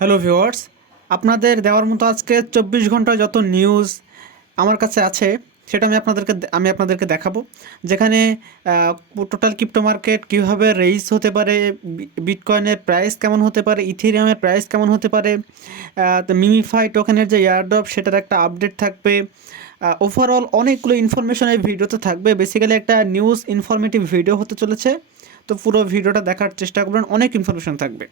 Hello viewers, আপনাদের দেওয়ার মতো আজকে 24 ঘন্টা যত নিউজ আমার কাছে আছে সেটা আমি আপনাদেরকে দেখাবো। যেখানে টোটাল ক্রিপ্টো মার্কেট কীভাবে রেইজ হতে পারে, বিটকয়েনের প্রাইস কেমন হতে পারে, ইথেরিয়ামের প্রাইস কেমন হতে পারে, তো মিমিফাই টোকেনের যে এয়ারড্রপ সেটার একটা আপডেট থাকবে। ওভারঅল অনেকগুলো ইনফরমেশন এই ভিডিওতে থাকবে। বেসিক্যালি একটা নিউজ ইনফরমেটিভ ভিডিও হতে চলেছে, তো পুরো ভিডিওটা দেখার চেষ্টা করবেন, অনেক ইনফরমেশন থাকবে।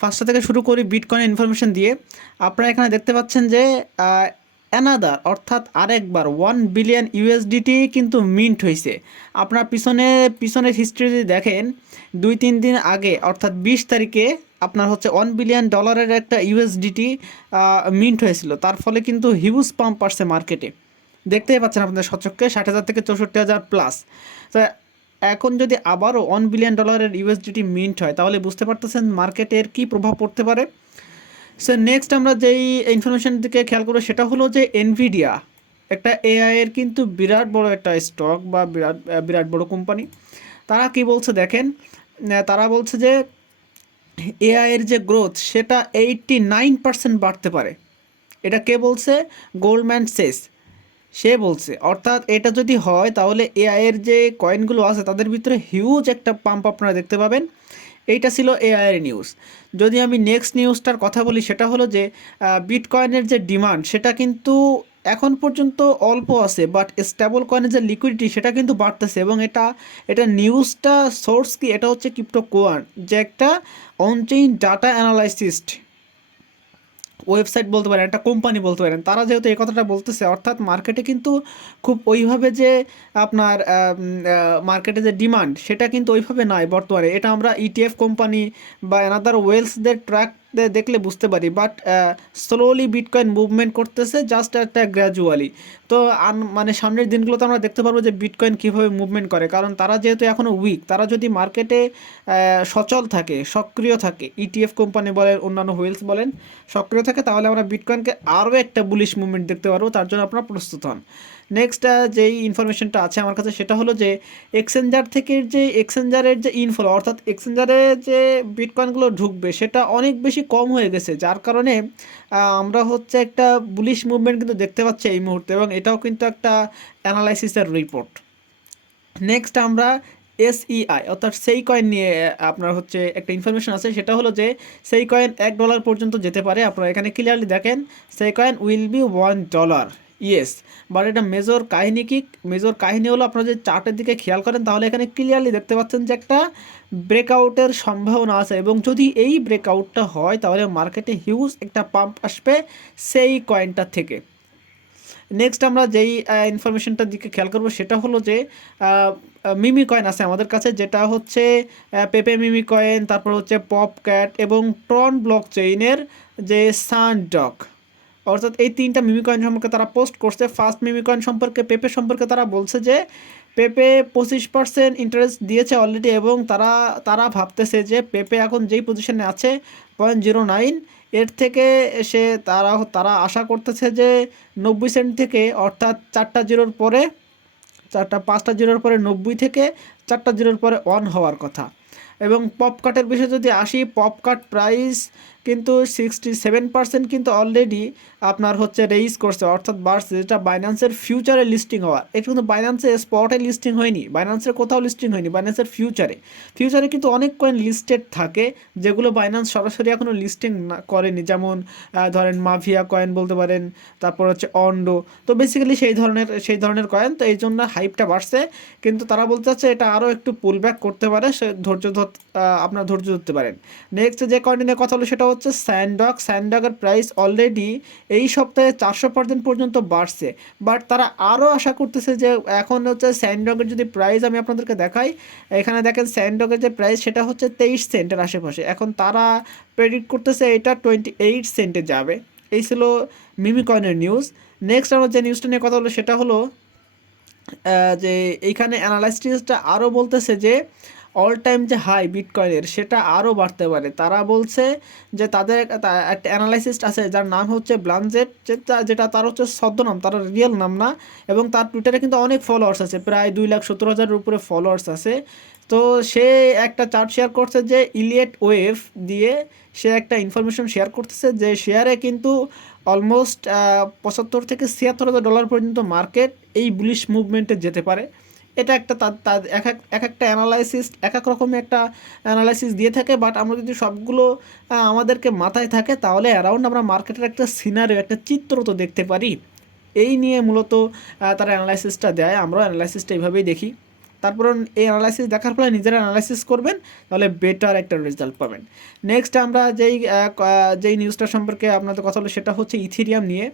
ফার্স্ট থেকে শুরু করি বিটকয়েন ইনফরমেশন দিয়ে। আপনারা এখানে দেখতে পাচ্ছেন যে অ্যানাদার অর্থাৎ আরেকবার 1 বিলিয়ন ইউএসডিটি কিন্তু মিন্ট হয়েছে। আপনার পিছনের হিস্ট্রি যদি দেখেন, 2-3 দিন আগে অর্থাৎ 20 তারিখে আপনার হচ্ছে $1 বিলিয়ন একটা ইউএসডিটি মিন্ট হয়েছিল। তার ফলে কিন্তু হিউজ পাম্প আসছে মার্কেটে, দেখতেই পাচ্ছেন আপনাদের সচক্ষে 60,000 থেকে 64,000 প্লাস। তো এখন যদি আবারও $1 বিলিয়ন ইউএসডিটি মিন্ট হয়, তাহলে বুঝতে পারতেছেন মার্কেটের কী প্রভাব পড়তে পারে। সো নেক্সট আমরা যেই ইনফরমেশন দিকে খেয়াল করবো সেটা হলো যে এনভিডিয়া একটা এআই এর কিন্তু বিরাট বড় একটা স্টক বা বিরাট বিরাট বড় কোম্পানি। তারা কি বলছে দেখেন, তারা বলছে যে এআই এর যে গ্রোথ সেটা 89% বাড়তে পারে। এটা কে বলছে? গোল্ডম্যান সেস, সে বলছে। অর্থাৎ এটা যদি হয় তাহলে এআই এর যে কয়েনগুলো আছে তাদের ভিতরে হিউজ একটা পাম্প আপনারা দেখতে পাবেন। এইটা ছিল এআই এর নিউজ। যদি আমি নেক্সট নিউজটার কথা বলি সেটা হলো যে বিটকয়েনের যে ডিমান্ড সেটা কিন্তু এখন পর্যন্ত অল্প আছে, বাট স্টেবল কয়েনের যে লিকুইডিটি সেটা কিন্তু বাড়তেছে। এবং এটা নিউজটা সোর্স কি, এটা হচ্ছে ক্রিপ্টো কোয়ান, যে একটা অনচেইন ডাটা অ্যানালাইসিস্ট ওয়েবসাইট বলতে পারেন, একটা কোম্পানি বলতে পারেন। তারা যেহেতু এই কথাটা বলতেছে, অর্থাৎ মার্কেটে কিন্তু খুব ওইভাবে যে আপনার মার্কেটে যে ডিমান্ড সেটা কিন্তু ওইভাবে নাই বর্তমানে। এটা আমরা ইটিএফ কোম্পানি বা অ্যানাদার ওয়েলসদের ট্র্যাক দেখলে বুঝতে পারি। বাট স্লোলি বিটকয়েন মুভমেন্ট করতেছে, জাস্ট একটা গ্র্যাজুয়ালি। তো মানে সামনের দিনগুলোতে আমরা দেখতে পারবো যে বিটকয়েন কীভাবে মুভমেন্ট করে, কারণ তারা যেহেতু এখনও উইক। তারা যদি মার্কেটে সচল থাকে, সক্রিয় থাকে, ইটিএফ কোম্পানি বলেন, অন্যান্য হুইলস বলেন, সক্রিয় থাকে, তাহলে আমরা বিটকয়েনকে আরও একটা বুলিশ মুভমেন্ট দেখতে পারবো। তার জন্য আপনারা প্রস্তুত হন। নেক্সট যেই ইনফরমেশনটা আছে আমার কাছে সেটা হলো যে এক্সচেঞ্জারের যে ইনফ্লো, অর্থাৎ এক্সচেঞ্জারে যে বিটকয়েনগুলো ঢুকবে সেটা অনেক বেশি কম হয়ে গেছে, যার কারণে আমরা হচ্ছে একটা বুলিশ মুভমেন্ট কিন্তু দেখতে পাচ্ছি এই মুহূর্তে। এবং এটাও কিন্তু একটা অ্যানালাইসিসের রিপোর্ট। নেক্সট আমরা এসইআই অর্থাৎ সেই কয়েন নিয়ে আপনার হচ্ছে একটা ইনফরমেশন আছে। সেটা হলো যে সেই কয়েন $1 পর্যন্ত যেতে পারে। আপনারা এখানে ক্লিয়ারলি দেখেন, সেই coin will be $1, yes. But এটা মেজর কাহিনী হলো, আপনারা যদি চার্টের দিকে খেয়াল করেন তাহলে এখানে ক্লিয়ারলি দেখতে পাচ্ছেন যে একটা ব্রেকআউটের সম্ভাবনা আছে। এবং যদি এই ব্রেকআউটটা হয় তাহলে মার্কেটে হিউজ একটা পাম্প আসবে সেই কয়েনটা থেকে। নেক্সট আমরা যেই ইনফরমেশনটার দিকে খেয়াল করবো সেটা হলো যে মিমি কয়েন আছে আমাদের কাছে, যেটা হচ্ছে পেপে মিমি কয়েন, তারপর হচ্ছে পপক্যাট এবং ট্রন ব্লক চেইনের যে সানডক। অর্থাৎ এই 3টা মিমি কয়েন সম্পর্কে তারা পোস্ট করছে। ফার্স্ট মিমি কয়েন সম্পর্কে, পেপে সম্পর্কে তারা বলছে যে পেপে 25% ইন্টারেস্ট দিয়েছে অলরেডি। এবং তারা ভাবতেছে যে পেপে এখন যেই পজিশনে আছে 0.09, এর থেকে তারা আশা করতেছে যে 90 সেন্ট থেকে, অর্থাৎ 5টা জিরোর পরে 90 থেকে 4টা জিরোর পরে অন হওয়ার কথা। এবং পপকাটের বিষয়ে যদি আসি, পপকাট প্রাইস কিন্তু 67% কিন্তু অলরেডি আপনার হচ্ছে রেইজ করছে, অর্থাৎ বাড়ছে, যেটা বাইন্যান্সের ফিউচারে লিস্টিং হওয়ার। এটা কিন্তু বাইন্যান্সের স্পটে লিস্টিং হয়নি, বাইন্যান্সের কোথাও লিস্টিং হয়নি, বাইন্যান্সের ফিউচারে কিন্তু অনেক কয়েন লিস্টেড থাকে যেগুলো বাইন্যান্স সরাসরি এখনও লিস্টিং করেনি। যেমন ধরেন মাভিয়া কয়েন বলতে পারেন, তারপর হচ্ছে অন্ডো। তো বেসিক্যালি সেই ধরনের কয়েন। তো এই জন্য হাইপটা বাড়ছে। কিন্তু তারা বলতে চাচ্ছে এটা আরও একটু পুল ব্যাক করতে পারে, সে আপনার ধৈর্য ধরতে পারেন। নেক্সট যে কয়েনটি নিয়ে কথা হলো সেটা হচ্ছে স্যান্ডকের প্রাইস অলরেডি এই সপ্তাহে 400% পর্যন্ত বাড়ছে। বাট তারা আরও আশা করতেছে যে এখন হচ্ছে স্যান্ডকের যদি প্রাইস আমি আপনাদেরকে দেখাই, এখানে দেখেন স্যান্ডকের যে প্রাইস সেটা হচ্ছে 23 সেন্টের আশেপাশে। এখন তারা প্রেডিক্ট করতেছে এটা 28 সেন্টে যাবে। এই ছিল মিমি কয়েনের নিউজ। নেক্সট আমরা যে নিউজটা নিয়ে কথা হলো সেটা হলো যে এইখানে অ্যানালাইস্টটা আরও বলতেছে যে অল টাইম যে হাই বিটকয়েনের সেটা আরও বাড়তে পারে। তারা বলছে যে তাদের একটা অ্যানালাইসিস্ট আছে যার নাম হচ্ছে ব্লানজেট, যেটা তার হচ্ছে ছদ্মনাম, তার রিয়েল নাম না। এবং তার টুইটারে কিন্তু অনেক ফলোয়ার্স আছে, প্রায় 2,70,000-এর উপরে ফলোয়ার্স আছে। তো সে একটা চার্ট শেয়ার করছে যে ইলিয়েট ওয়েভ দিয়ে সে একটা ইনফরমেশন শেয়ার করতেছে যে শেয়ারে কিন্তু অলমোস্ট 75 থেকে 76 হাজার ডলার পর্যন্ত মার্কেট এই বুলিশ মুভমেন্টে যেতে পারে। এটা একটা তার এক একটা অ্যানালাইসিস এক এক রকমের একটা অ্যানালাইসিস দিয়ে থাকে, বাট আমরা যদি সবগুলো আমাদেরকে মাথায় থাকে তাহলে অ্যারাউন্ড আমরা মার্কেটের একটা সিনারিও একটা চিত্র তো দেখতে পারি। এই নিয়ে মূলত তারা অ্যানালাইসিসটা দেয়, আমরাও অ্যানালাইসিসটা এইভাবেই দেখি। তারপর এই অ্যানালাইসিস দেখার ফলে নিজেরা অ্যানালাইসিস করবেন, তাহলে বেটার একটা রেজাল্ট পাবেন। নেক্সট আমরা যেই নিউজটা সম্পর্কে আপনাদের কথা হলো সেটা হচ্ছে ইথেরিয়াম নিয়ে।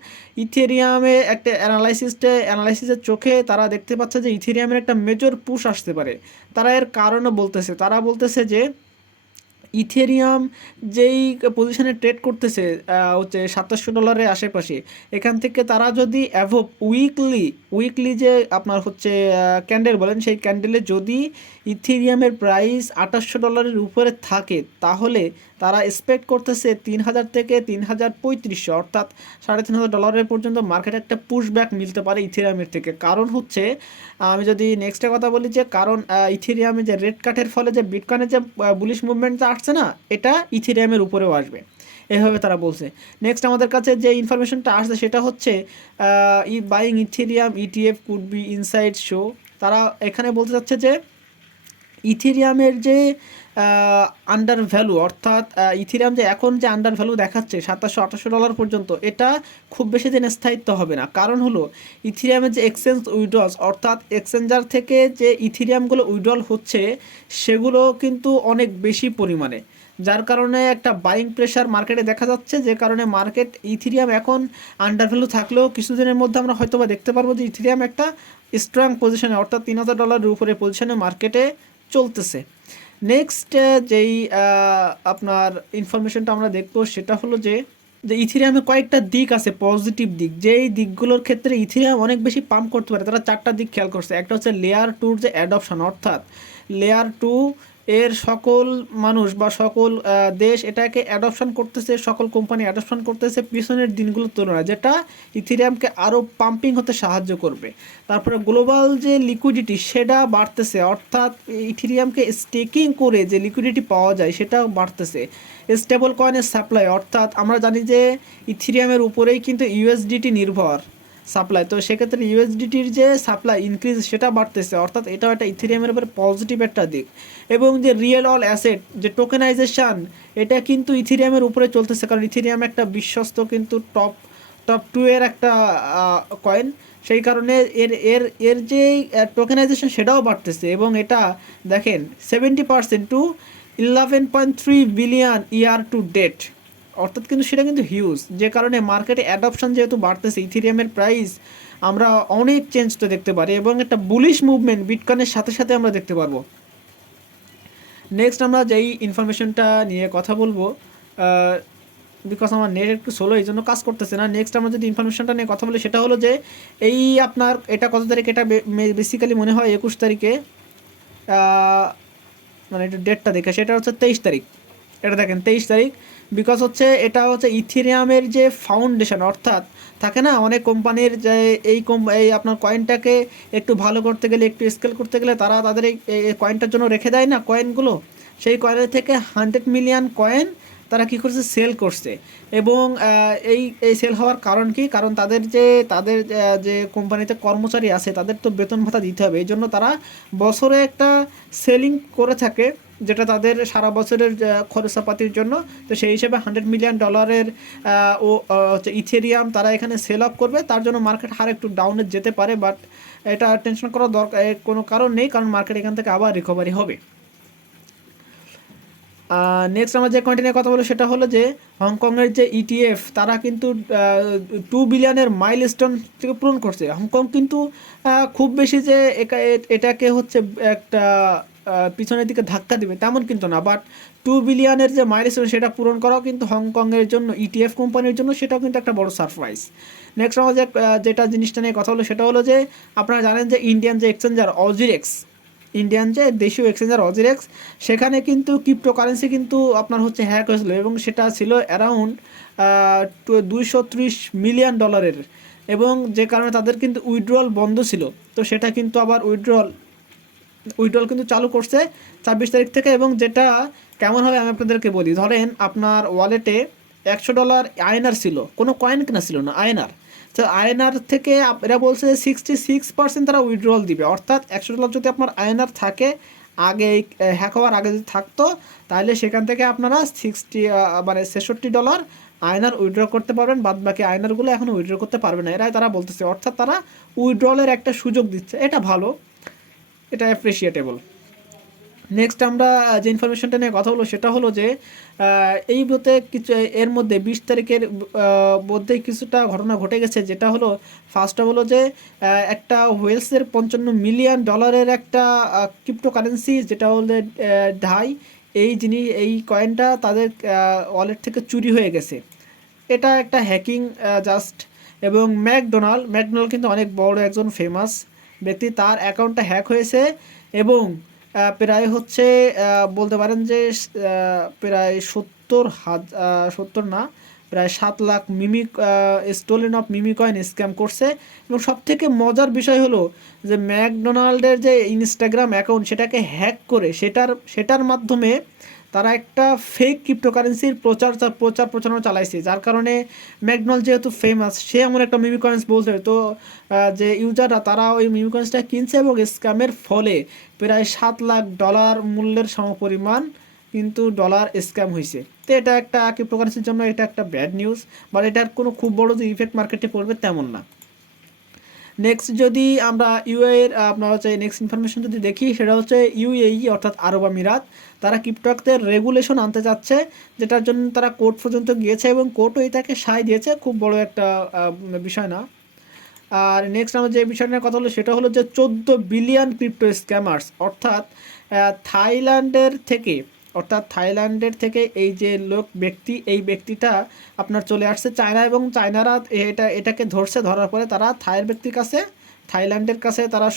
ইথেরিয়ামে একটা অ্যানালাইসিসের চোখে তারা দেখতে পাচ্ছে যে ইথেরিয়ামের একটা মেজর পুশ আসতে পারে। তারা এর কারণও বলতেছে, তারা বলতেছে যে ইথেরিয়াম যেই পজিশনে ট্রেড করতেছে হচ্ছে $2700 আশেপাশে, এখান থেকে তারা যদি অ্যাভোভ উইকলি যে আপনার হচ্ছে ক্যান্ডেল বলেন, সেই ক্যান্ডেলে যদি ইথেরিয়ামের প্রাইস $2800 উপরে থাকে তাহলে তারা এক্সপেক্ট করতেছে 3000 থেকে 3500 অর্থাৎ $3500 পর্যন্ত মার্কেটে একটা পুশব্যাক মিলতে পারে ইথেরিয়ামের থেকে। কারণ হচ্ছে আমি যদি নেক্সটের কথা বলি যে কারণ ইথেরিয়ামে যে রেড কাটের ফলে যে বিটকয়েনের যে বুলিশ মুভমেন্টটা আসছে না, এটা ইথেরিয়ামের উপরেও আসবে, এভাবে তারা বলছে। নেক্সট আমাদের কাছে যে ইনফরমেশনটা আসছে সেটা হচ্ছে buying Ethereum ETF could be inside show. তারা এখানে বলতে চাচ্ছে যে ইথেরিয়ামের যে আন্ডার ভ্যালু, অর্থাৎ ইথেরিয়াম যে এখন যে আন্ডার ভ্যালু দেখাচ্ছে $2700-2800 পর্যন্ত, এটা খুব বেশি দিন স্থায়িত্ব হবে না। কারণ হলো ইথেরিয়ামের যে এক্সচেঞ্জ উইড্রলস, অর্থাৎ এক্সচেঞ্জার থেকে যে ইথেরিয়ামগুলো উইড্রল হচ্ছে সেগুলো কিন্তু অনেক বেশি পরিমাণে, যার কারণে একটা বাইং প্রেশার মার্কেটে দেখা যাচ্ছে, যে কারণে মার্কেট ইথেরিয়াম এখন আন্ডার ভ্যালু থাকলেও কিছুদিনের মধ্যে আমরা হয়তো বা দেখতে পারবো যে ইথেরিয়াম একটা স্ট্রং পজিশনে অর্থাৎ $3000 উপরে পজিশনে মার্কেটে চলতেছে। নেক্সট যেই আপনার ইনফরমেশনটা আমরা দেখবো সেটা হলো যে ইথেরিয়ামের কয়েকটা দিক আছে পজিটিভ দিক, যেই দিকগুলোর ক্ষেত্রে ইথেরিয়াম অনেক বেশি পাম্প করতে পারে। তারা 4টা দিক খেয়াল করছে। একটা হচ্ছে লেয়ার 2 যে অ্যাডপশন, অর্থাৎ লেয়ার 2 এর সকল মানুষ বা সকল দেশ এটাকে অ্যাডপশন করতেছে, সকল কোম্পানি অ্যাডপশন করতেছে পিছনের দিনগুলোর তুলনায়, যেটা ইথেরিয়ামকে আরও পাম্পিং হতে সাহায্য করবে। তারপরে গ্লোবাল যে লিকুইডিটি সেটা বাড়তেছে, অর্থাৎ ইথেরিয়ামকে স্টেকিং করে যে লিকুইডিটি পাওয়া যায় সেটাও বাড়তেছে। স্টেবল কয়েনের সাপ্লাই, অর্থাৎ আমরা জানি যে ইথেরিয়ামের উপরেই কিন্তু ইউএসডিটি নির্ভর সাপ্লাই, তো সেক্ষেত্রে ইউএসডিটির যে সাপ্লাই ইনক্রিজ সেটা বাড়তেছে, অর্থাৎ এটাও একটা ইথেরিয়ামের উপরে পজিটিভ একটা দিক। এবং যে রিয়েল অল অ্যাসেট যে টোকেনাইজেশন, এটা কিন্তু ইথেরিয়ামের উপরে চলতেছে, কারণ ইথেরিয়াম একটা বিশ্বস্ত কিন্তু টপ 2 এর একটা কয়েন, সেই কারণে এর এর এর যে টোকেনাইজেশন সেটাও বাড়তেছে। এবং এটা দেখেন 70% to 11.3 billion year to date, অর্থাৎ কিন্তু সেটা কিন্তু হিউজ, যে কারণে মার্কেটে অ্যাডপশন যেহেতু বাড়তেছে ইথেরিয়ামের প্রাইস আমরা অনেক চেঞ্জ তো দেখতে পারি এবং একটা বুলিশ মুভমেন্ট বিটকয়েনের সাথে সাথে আমরা দেখতে পারবো। নেক্সট আমরা যেই ইনফরমেশনটা নিয়ে কথা বলবো, বিকজ আমার নেট একটু স্লো এই জন্য কাজ করতেছে না। নেক্সট আমরা যদি ইনফরমেশনটা নিয়ে কথা বলি সেটা হলো যে এই আপনার এটা কত তারিখ, এটা বেসিক্যালি মনে হয় 21 তারিখে, মানে এটা ডেটটা দেখে সেটা হচ্ছে 23 তারিখ। এটা দেখেন 23 তারিখ, বিকজ হচ্ছে এটা হচ্ছে ইথেরিয়ামের যে ফাউন্ডেশন, অর্থাৎ থাকে না অনেক কোম্পানির যে এই আপনার কয়েনটাকে একটু ভালো করতে গেলে একটু স্কেল করতে গেলে তারা তাদের এই কয়েনটার জন্য রেখে দেয় না কয়েনগুলো, সেই কয়েনের থেকে 100 মিলিয়ন কয়েন তারা কী করছে সেল করছে। এবং এই সেল হওয়ার কারণ কি, কারণ তাদের যে কোম্পানিতে কর্মচারী আছে তাদের তো বেতন ভাতা দিতে হবে, এই জন্য তারা বছরে একটা সেলিং করে থাকে যেটা তাদের সারা বছরের খরচাপাতির জন্য। তো সেই হিসেবে $100 মিলিয়ন ও হচ্ছে ইথেরিয়াম তারা এখানে সেল অফ করবে, তার জন্য মার্কেট হার একটু ডাউনে যেতে পারে, বাট এটা টেনশন করার দরকার কোনো কারণ নেই, কারণ মার্কেট এখান থেকে আবার রিকভারি হবে। নেক্সট আমরা যে কয়েনটি নিয়ে কথা বলবো সেটা হলো যে হংকংয়ের যে ইটিএফ তারা কিন্তু 2 বিলিয়নের মাইলস্টোন থেকে পূরণ করছে। হংকং কিন্তু খুব বেশি যে এটাকে হচ্ছে একটা পিছনের দিকে ধাক্কা দিবে তেমন কিন্তু না, বাট 2 বিলিয়নের যে মাইলস্টোন সেটা পূরণ করাও কিন্তু হংকংয়ের জন্য ইটিএফ কোম্পানির জন্য সেটাও কিন্তু একটা বড় সারপ্রাইজ। নেক্সট আমরা যেটা জিনিসটা নিয়ে কথা হলো সেটা হলো যে আপনারা জানেন যে ইন্ডিয়ান যে এক্সচেঞ্জার অজিরেক্স, ইন্ডিয়ান যে দেশীয় এক্সচেঞ্জার অজিরেক্স, সেখানে কিন্তু ক্রিপ্টোকারেন্সি কিন্তু আপনার হচ্ছে হ্যাক হয়েছিল এবং সেটা ছিল অ্যারাউন্ড $230 মিলিয়ন, এবং যে কারণে তাদের কিন্তু উইথড্রল বন্ধ ছিল, তো সেটা কিন্তু আবার উইথড্রল উইথড্রল কিন্তু চালু করছে 26 তারিখ থেকে। এবং যেটা কেমন হবে আমি আপনাদেরকে বলি। ধরেন আপনার ওয়ালেটে $100 আয়নার ছিল, কোনো কয়েন কেনা ছিল না, আয়নার। তো আয়নার থেকে এরা বলছে 66% তারা উইথড্রল দিবে, অর্থাৎ $100 যদি আপনার আয়নার থাকে আগে, হ্যাক হওয়ার আগে যদি থাকতো, তাহলে সেখান থেকে আপনারা মানে $66 আয়নার উইথড্র করতে পারবেন। বাদ বাকি আয়নারগুলো এখন উইথড্র করতে পারবে না, এরাই তারা বলতেছে। অর্থাৎ তারা উইথড্রলের একটা সুযোগ দিচ্ছে, এটা ভালো, এটা অ্যাপ্রিসিয়েটেবল। নেক্সট আমরা যে ইনফরমেশনটা নিয়ে কথা হলো সেটা হলো যে এই মধ্যে কিছু, এর মধ্যে 20 তারিখের মধ্যেই কিছুটা ঘটনা ঘটে গেছে। যেটা হলো ফার্স্ট হলো যে একটা ওয়েলসের $55 মিলিয়ন একটা ক্রিপ্টোকারেন্সি, যেটা হলো ঢাই, এই কয়েনটা তাদের ওয়ালেট থেকে চুরি হয়ে গেছে। এটা একটা হ্যাকিং জাস্ট। এবং ম্যাকডোনাল্ড কিন্তু অনেক বড় একজন ফেমাস ব্যক্তি, তার অ্যাকাউন্টটা হ্যাক হয়েছে। এবং প্রায় হচ্ছে বলতে পারেন যে প্রায় 70 না, প্রায় 7 lakh stolen of Mimi coin scam করছে। এবং সবথেকে মজার বিষয় হলো যে ম্যাকডোনাল্ডের যে ইনস্টাগ্রাম অ্যাকাউন্ট, সেটাকে হ্যাক করে সেটার মাধ্যমে তারা একটা ফেক ক্রিপ্টোকারেন্সির প্রচারণা চালাইছে। যার কারণে ম্যাকডোনাল্ড যেহেতু ফেমাস, সে এমন একটা মিমি কয়েন্স বলছে, তো যে ইউজাররা তারা ওই মিমি কয়েন্সটা কিনছে এবং স্ক্যামের ফলে প্রায় $7 লাখ মূল্যের সমপরিমাণ কিন্তু ডলার স্ক্যাম হয়েছে। তো এটা একটা ক্রিপ্টোকারেন্সির জন্য এটা একটা ব্যাড নিউজ, বাট এটার কোনো খুব বড় যে ইফেক্ট মার্কেটে পড়বে তেমন না। নেক্সট যদি আমরা ইউএর আপনার হচ্ছে নেক্সট ইনফরমেশন যদি দেখি, সেটা হচ্ছে ইউএই অর্থাৎ আরব আমিরাত, তারা ক্রিপ্টোতে রেগুলেশন আনতে চাচ্ছে, যেটার জন্য তারা কোর্ট পর্যন্ত গিয়েছে এবং কোর্টও এটাকে সায় দিয়েছে, খুব বড় একটা বিষয় না। আর নেক্সট আমরা যে বিষয় নিয়ে কথা হলো সেটা হলো যে 14 বিলিয়ন ক্রিপ্টো স্ক্যামার্স, অর্থাৎ থাইল্যান্ডের থেকে এই যে এই ব্যক্তিটা আপনার চলে আসছে চায়না, এবং চায়নারা এটাকে ধরার পরে তারা থাইল্যান্ডের কাছে তারা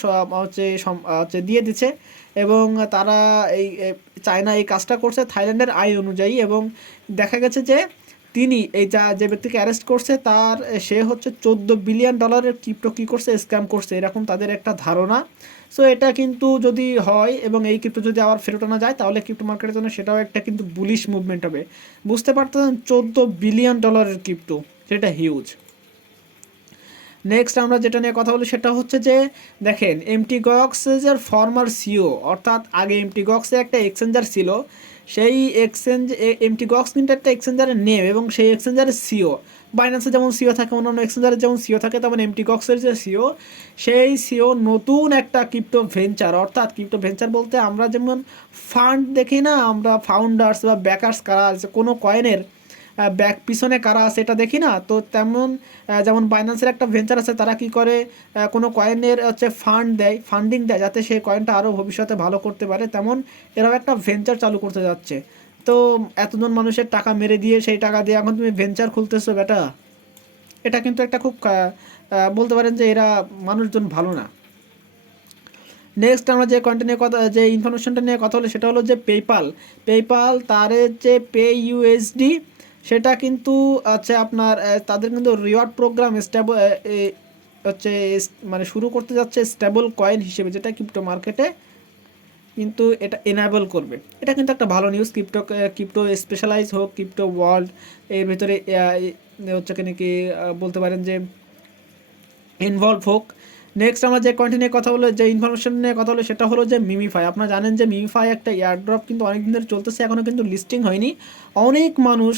হচ্ছে দিয়ে দিচ্ছে। এবং তারা চায়না এই কাজটা করছে থাইল্যান্ডের আইন অনুযায়ী। এবং দেখা গেছে যে তিনি যে ব্যক্তিকে অ্যারেস্ট করছে সে হচ্ছে $14 বিলিয়ন ক্রিপ্টো কী করছে, স্ক্যাম করছে, এরকম তাদের একটা ধারণা। সো এটা কিন্তু যদি হয় এবং এই ক্রিপ্টো যদি আবার ফেরত আনা যায়, তাহলে ক্রিপ্টো মার্কেটের জন্য সেটাও একটা কিন্তু বুলিশ মুভমেন্ট হবে। বুঝতে পারতেন $14 বিলিয়ন ক্রিপ্টো, সেটা হিউজ। নেক্সট আমরা যেটা নিয়ে কথা বলি সেটা হচ্ছে যে দেখেন এমটি গক্সের ফর্মার সিও, অর্থাৎ আগে এমটি গক্সে একটা এক্সচেঞ্জার ছিল, সেই এমটি গক্স কিন্তু একটা এক্সচেঞ্জারের নেম এবং সেই এক্সচেঞ্জারের সিও, বাইন্যান্সে যেমন সিও থাকে, অন্যান্য এক্সচেঞ্জারের যেমন সিও থাকে, তেমন এমটি গক্সের যে সিও, সেই সিও নতুন একটা ক্রিপ্টো ভেঞ্চার, অর্থাৎ ক্রিপ্টো ভেঞ্চার বলতে আমরা যেমন ফান্ড দেখি না, আমরা ফাউন্ডার্স বা ব্যাকার্স কারা আছে কোনো কয়েনের পিছনে কারা আছে এটা দেখি না, তো তেমন যেমন বাইন্যান্সের একটা ভেঞ্চার আছে, তারা কি করে কোনো কয়েনের হচ্ছে ফান্ডিং দেয় যাতে সেই কয়েনটা আরও ভবিষ্যতে ভালো করতে পারে, তেমন এরাও একটা ভেঞ্চার চালু করতে যাচ্ছে। তো এতজন মানুষের টাকা মেরে দিয়ে সেই টাকা দিয়ে এখন তুমি ভেঞ্চার খুলতেছো বেটা, এটা কিন্তু একটা খুব বলতে পারেন যে এরা মানুষজন ভালো না। নেক্সট আমরা যে ইনফরমেশনটা নিয়ে কথা হলো সেটা হলো যে পেপাল তার যে পে ইউএসডি, সেটা কিন্তু আছে আপনার তাদের কিন্তু রিওয়ার্ড প্রোগ্রাম হচ্ছে মানে শুরু করতে যাচ্ছে স্টেবল কয়েন হিসেবে, যেটা ক্রিপ্টো মার্কেটে কিন্তু এটা এনাবেল করবে। এটা কিন্তু একটা ভালো নিউজ, ক্রিপ্টো স্পেশালাইজ হোক, ক্রিপ্টো ওয়ার্ল্ড এর ভিতরে হচ্ছে কি বলতে পারেন যে ইনভলভ হোক। নেক্সট আমরা যে কয়েনটি নিয়ে কথা বলে যে ইনফরমেশন নিয়ে কথা হলো সেটা হলো যে মিমিফাই। আপনারা জানেন যে মিমিফাই একটা এয়ারড্রপ কিন্তু অনেক দিন ধরে চলতেছে, এখনও কিন্তু লিস্টিং হয়নি। অনেক মানুষ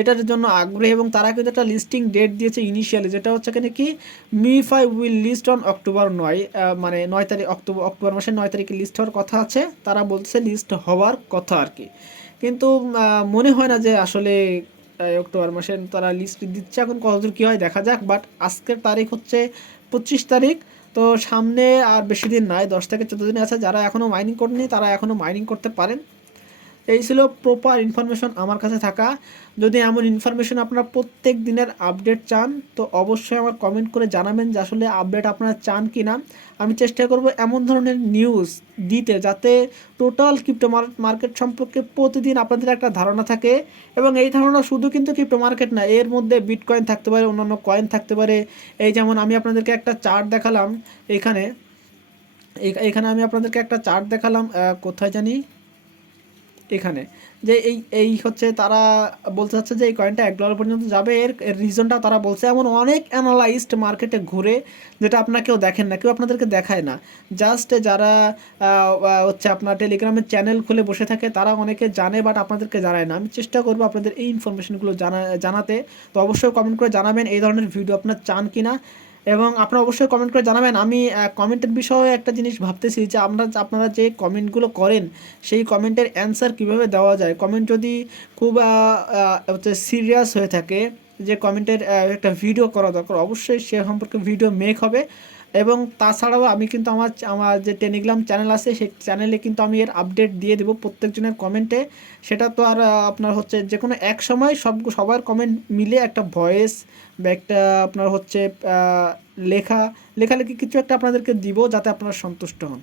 এটার জন্য আগ্রহী এবং তারা কিন্তু একটা লিস্টিং ডেট দিয়েছে ইনিশিয়ালি, যেটা হচ্ছে কি MemeFi will list on October 9, মানে 9 তারিখ, অক্টোবর মাসের 9 তারিখে লিস্ট হওয়ার কথা আছে, তারা বলছে লিস্ট হওয়ার কথা আর কি। কিন্তু মনে হয় না যে আসলে অক্টোবর মাসে তারা লিস্ট দিচ্ছে, এখন কতদূর কী হয় দেখা যাক। বাট আজকের তারিখ হচ্ছে 25 তারিখ, তো সামনে আর বেশি দিন নাই, 10 থেকে 14 দিন আছে। যারা এখনও মাইনিং করেনি তারা এখনও মাইনিং করতে পারেন। এই ছিল প্রপার ইনফরমেশন আমার কাছে থাকা। যদি এমন ইনফরমেশন আপনারা প্রত্যেক দিনের আপডেট চান, তো অবশ্যই আমার কমেন্ট করে জানাবেন যে আসলে আপডেট আপনারা চান কি না। আমি চেষ্টা করব এমন ধরনের নিউজ দিতে যাতে টোটাল ক্রিপ্টো মার্কেট সম্পর্কে প্রতিদিন আপনাদের একটা ধারণা থাকে। এবং এই ধারণা শুধু কিন্তু ক্রিপ্টো মার্কেট না, এর মধ্যে বিটকয়েন থাকতে পারে, অন্যান্য কয়েন থাকতে পারে। এই যেমন আমি আপনাদেরকে একটা চার্ট দেখালাম এখানে, এখানে আমি আপনাদেরকে একটা চার্ট দেখালাম, কোথায় জানি এখানে, যে এই হচ্ছে তারা বলতে চাচ্ছে যে এই কয়েনটা $1 পর্যন্ত যাবে। এর রিজনটা তারা বলছে, এমন অনেক অ্যানালাইজড মার্কেটে ঘুরে, যেটা আপনারা কেউ দেখেন না, কেউ আপনাদেরকে দেখায় না। জাস্ট যারা হচ্ছে আপনার টেলিগ্রামের চ্যানেল খুলে বসে থাকে তারা অনেকে জানে, বাট আপনাদেরকে জানায় না। আমি চেষ্টা করবো আপনাদের এই ইনফরমেশনগুলো জানাতে। তো অবশ্যই কমেন্ট করে জানাবেন এই ধরনের ভিডিও আপনারা চান কি না, এবং আপনারা অবশ্যই কমেন্ট করে জানাবেন। আমি কমেন্টের বিষয়ে একটা জিনিস ভাবতেছি, যে আপনারা যে কমেন্টগুলো করেন সেই কমেন্টের অ্যান্সার কিভাবে দেওয়া যায়। কমেন্ট যদি খুব হচ্ছে সিরিয়াস হয়ে থাকে, যে কমেন্টের একটা ভিডিও করা দরকার, অবশ্যই সে সম্পর্কে ভিডিও মেক হবে। এবং তাছাড়াও আমি কিন্তু আমার যে টেলিগ্রাম চ্যানেল আছে সেই চ্যানেলে কিন্তু আমি এর আপডেট দিয়ে দেবো প্রত্যেকজনের কমেন্টে। সেটা তো আর আপনার হচ্ছে যে কোনো এক সময় সবার কমেন্ট মিলে একটা ভয়েস বা একটা আপনার হচ্ছে লেখালেখি কিছু একটা আপনাদেরকে দিব, যাতে আপনারা সন্তুষ্ট হন।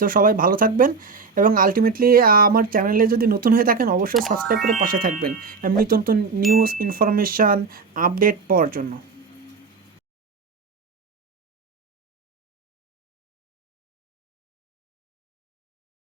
তো সবাই ভালো থাকবেন, এবং আলটিমেটলি আমার চ্যানেলে যদি নতুন হয়ে থাকেন অবশ্যই সাবস্ক্রাইব করে পাশে থাকবেন এমনি নতুন নিউজ ইনফরমেশান আপডেট পাওয়ার জন্য।